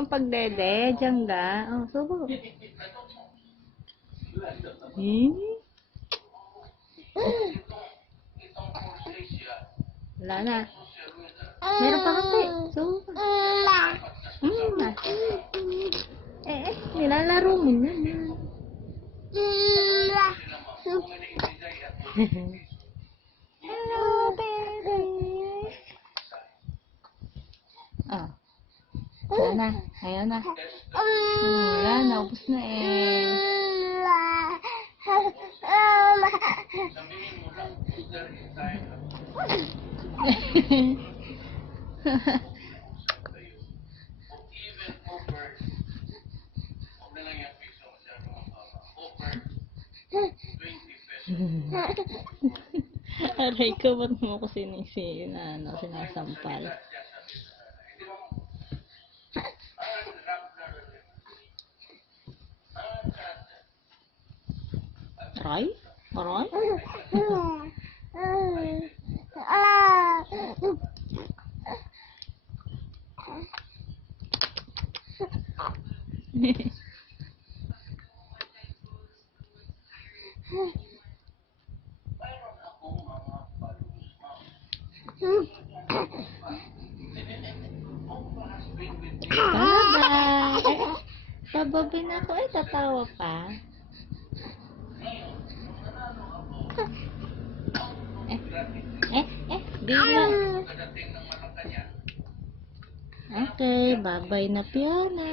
ang pagdede, Jangga. Oh, subo. Wala na. Meron pa kasi. Subo. Nilalaro mo na. Hello, baby. Oh. Wala na. Ayaw na. Wala na. Ubus na eh. Aray ko, ba't mo ko sinasampal? Aray? Aray? Bye-bye! Bababay na ako. Ay, tatawa pa. Bilang. Okay, bye-bye na, Fiona.